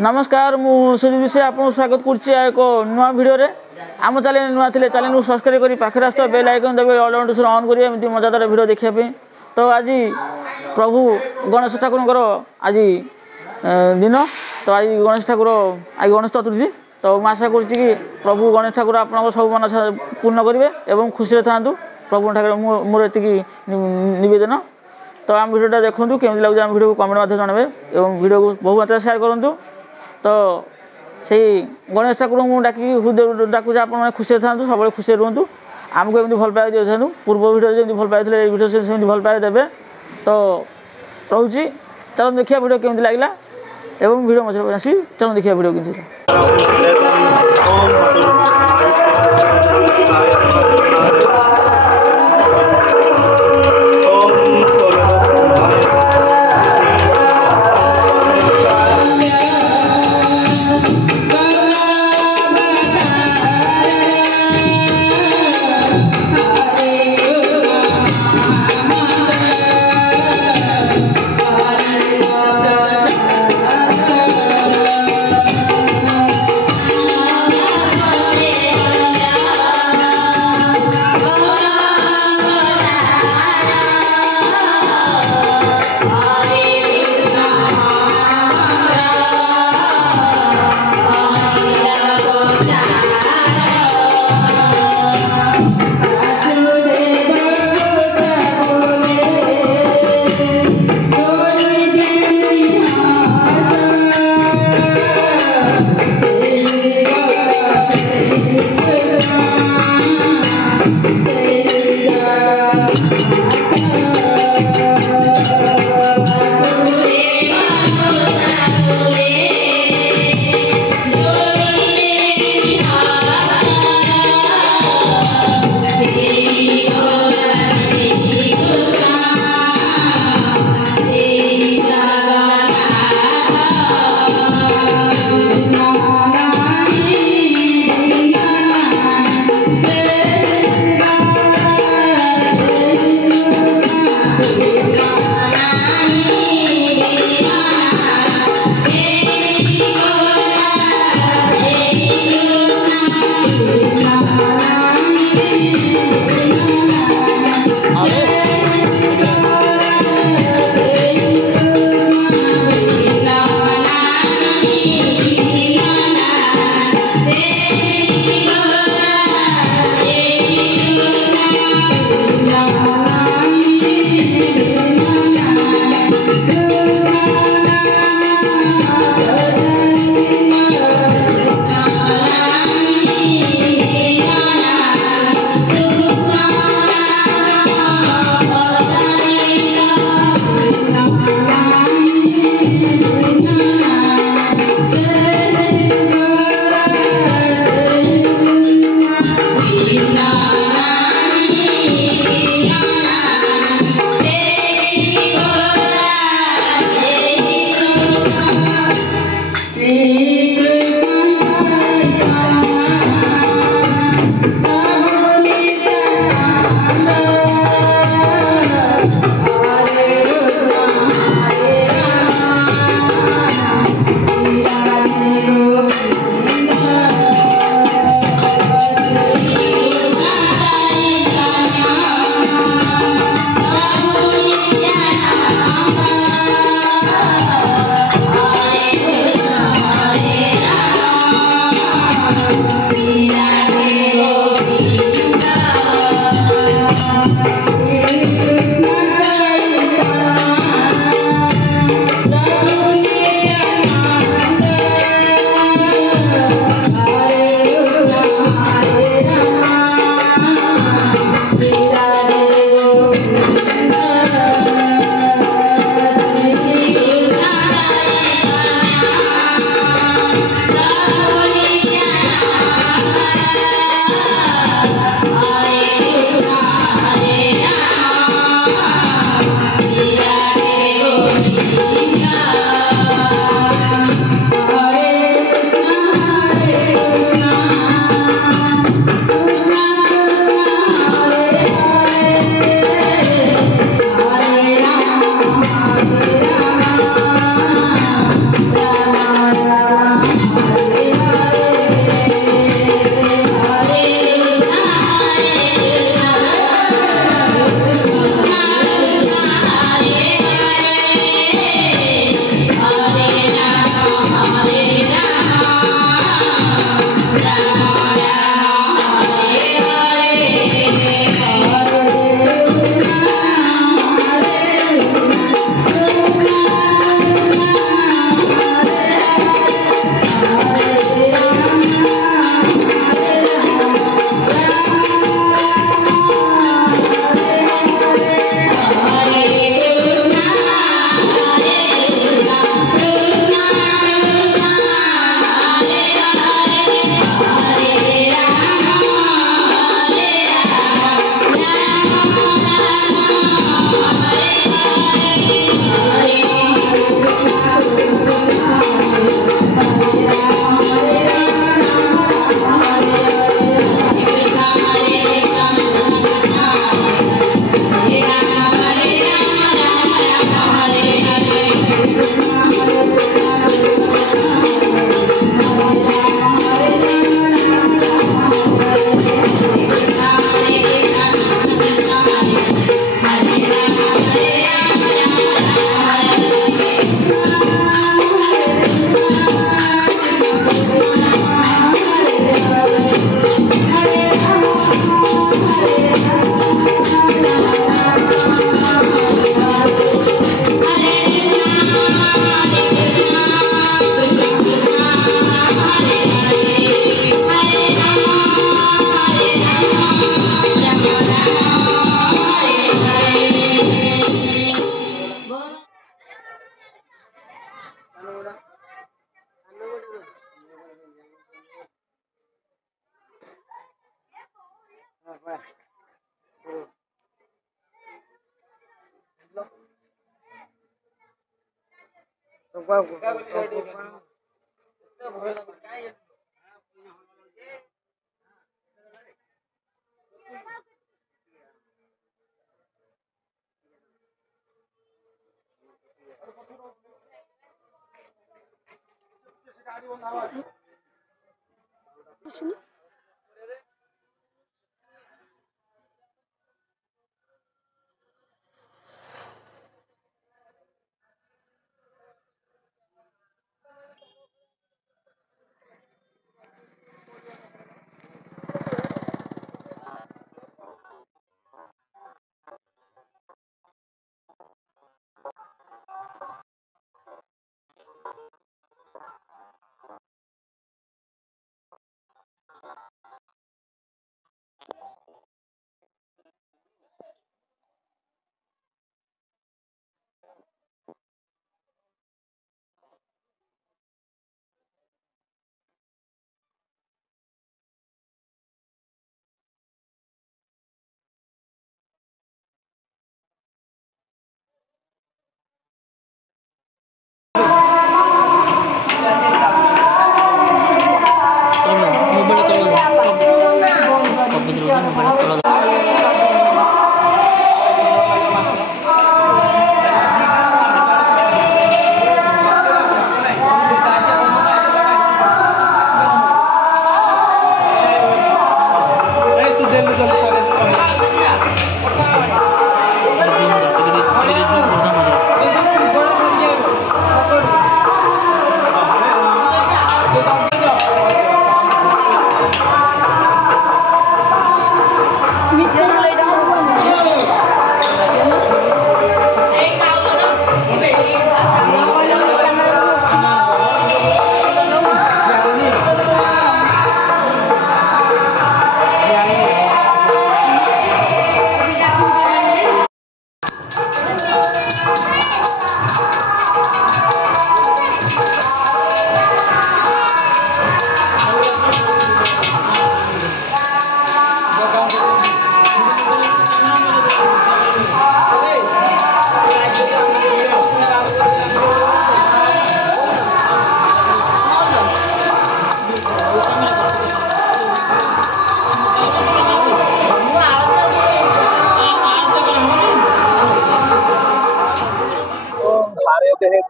नमस्कार मु सुजीत विषय आपको स्वागत करुच्ची एक नुआ भिडियो रे आम चैनल नुआ थे चैनल को सब्सक्राइब करी पाखे आस बेल आइकन देवे ऑल नोटिफिकेशन ऑन करेंगे एमती मजादार भिडियो देखा तो आज प्रभु गणेश ठाकुर आज दिन तो आज गणेश ठाकुर आज गणेश चतुर्थी तो मैं आशा करुच्ची कि प्रभु गणेश ठाकुर आप सब मन पूर्ण करेंगे और खुशी था प्रभु ठाकुर मोर ये नवेदन तो आम भिडियोटा देखूँ केमी लगे आम भिडियो को कमेंट मध्य जनवे और भिडियो को बहु मात्रा शेयर करूँ तो से गणेश ठाकुर मुझे डाक डाकुचे आप खुशी था सब खुशी रुहतु आमको एमती भल पाए दिखाँ पूर्व भिडियो जमी भल पाए भिडियो से भल पाए देवे तो रोचे चलो देखिए भिडियो केमी लगे और भिडियो मझे आस चलो देखिए भिडियो केमी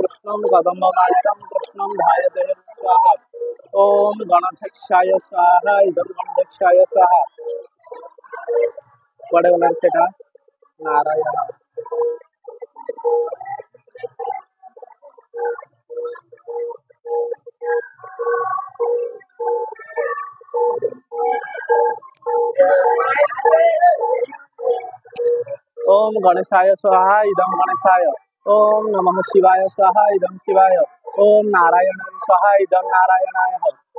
कृष्णं कदम्बमालिकं कृष्णं ध्यायते स्वाहा। ओम गणधक्षाय स्वाहा। इदं गणधक्षाय स्वाहा। वड़े कलर से का नारायण। ओम गणेशाय स्वाहा। इदं गणेशाय। ओम नमः शिवाय स्वाहा। इदं शिवाय। ओम नारायण स्वाहा। इदं नारायणाय।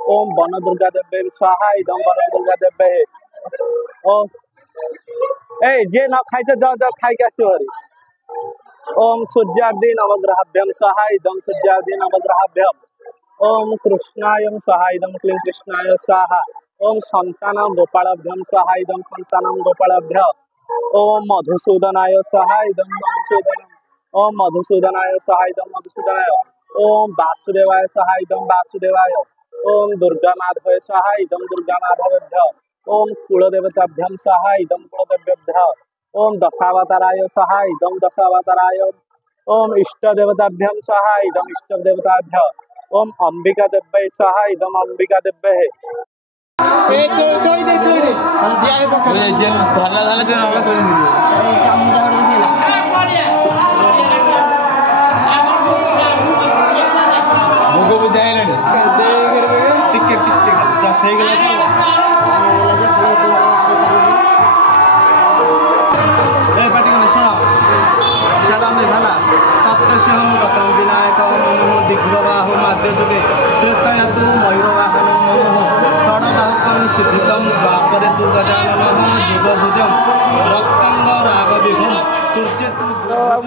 ओम वन दुर्गा देव्यै स्वाहा। इदं वन दुर्गा देव्यै। ओम जे न खाई जाओ जाओ खाई के आसो हरी। ओम सूर्यादि नवग्रहाभ्यम स्वाहा। इदं सूर्यादि नवग्रहाभ्यम। ओम कृष्णाय स्वाहा। इदं क्लीं कृष्णाय स्वाहा। ओम संतानं गोपालभ्यम स्वाहा। इदं संतानं गोपालभ्यम। ओम मधुसूदनाय स्वाहा। इदं मधुसूदनम्। ओम मधुसूदनाय स्वाहा। इदं मधुसूदनाय। ओम वासुदेवाय स्वाहा। इदं वासुदेवाय। ओम दुर्गा माधवाय स्वाहा। इदं दुर्गा माधवेभ्यः। ओम कुलदेवताभ्यं स्वाहा। इदं कुलदेवतेभ्यः। ओम दशावताराय स्वाहा। इदं दशावताराय। ओम इष्टदेवताभ्यं स्वाहा। इदं इष्टदेवताभ्यः। ओम अंबिका देव्यै स्वाहा। इदं अंबिका देव्यै।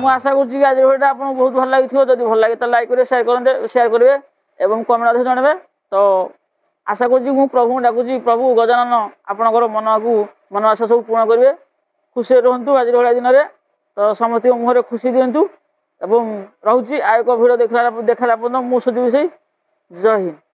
ମୁଁ ଆଶା କରୁଛି କି ଆଜି ଭିଡ଼ିଓଟା ଆପଣଙ୍କୁ ବହୁତ ଭଲ ଲାଗିଥିବ। ଯଦି ଭଲ ଲାଗେ ତ ଲାଇକ୍ କରିବେ, ସେୟାର କରିବେ ଏବଂ କମେଣ୍ଟ ମଧ୍ୟ ଜଣାଇବେ। ତ ଆଶା କରୁଛି ମୁଁ ପ୍ରଭୁଙ୍କୁ ଡାକୁଛି, ପ୍ରଭୁ ଗଜାନନ ଆପଣଙ୍କର ମନ ଆଶା ସବୁ ପୂରଣ କରିବେ। ଖୁସିରେ ରୁହନ୍ତୁ ଆଜି ଭଳିଆ ଦିନରେ। ତ ସମସ୍ତଙ୍କ ମୁହଁରେ ଖୁସି ଦିଅନ୍ତୁ ଏବଂ ରହୁଛି ଆଉ ଏକ ଭିଡ଼ିଓ ଦେଖିଲା ପର୍ଯ୍ୟନ୍ତ ମୁଁ ସୁଜିବି ସେଇ। ଜୟ ହିନ୍ଦ।